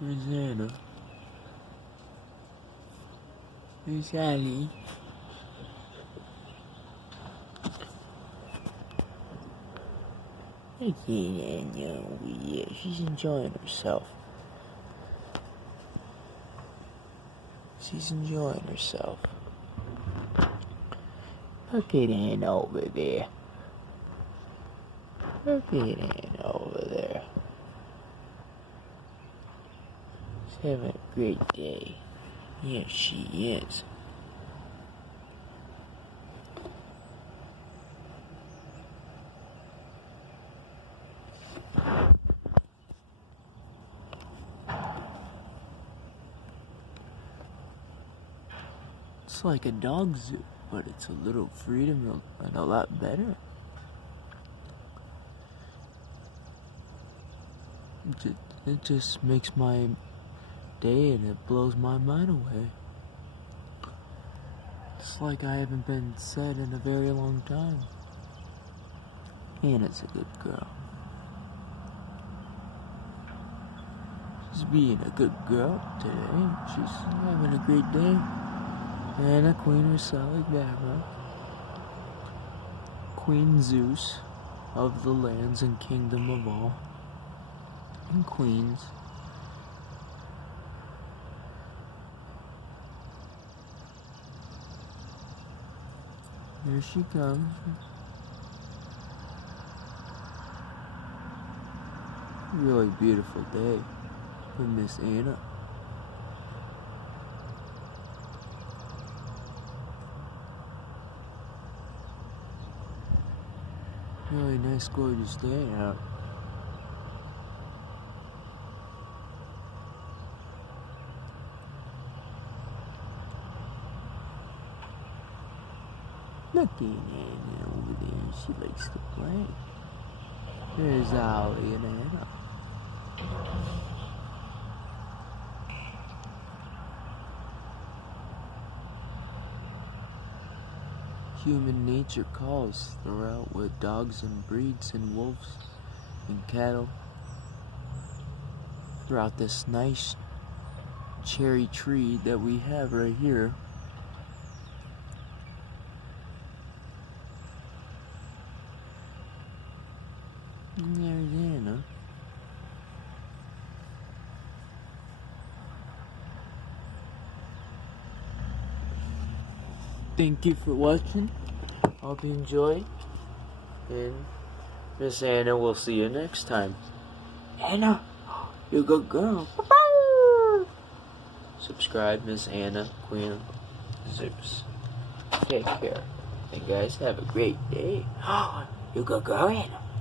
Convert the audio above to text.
Where's Anna? Where's Ollie? I can't Anna over here. She's enjoying herself. She's enjoying herself. Look at Anna over there. Look at Anna over there. She's having a great day. Yes, she is. It's like a dog zoo, but it's a little freedom and a lot better. It just makes my day and it blows my mind away. It's like I haven't been sad in a very long time. Anna's a good girl. She's being a good girl today. She's having a great day. Anna, Queen of Solid Vavra, Queen Zues of the lands and kingdom of all, and queens. Here she comes. Really beautiful day for Miss Anna. Really nice, gorgeous day out. Look at Anna over there. She likes to play. There's Ollie and Anna. Human nature calls throughout with dogs and breeds and wolves and cattle throughout this nice cherry tree that we have right here. And there's Anna. Thank you for watching. Hope you enjoy. And Miss Anna, we'll see you next time. Anna, you're a good girl. Subscribe, Miss Anna, Queen of Zues. Take care. And guys, have a great day. You're a good girl, Anna.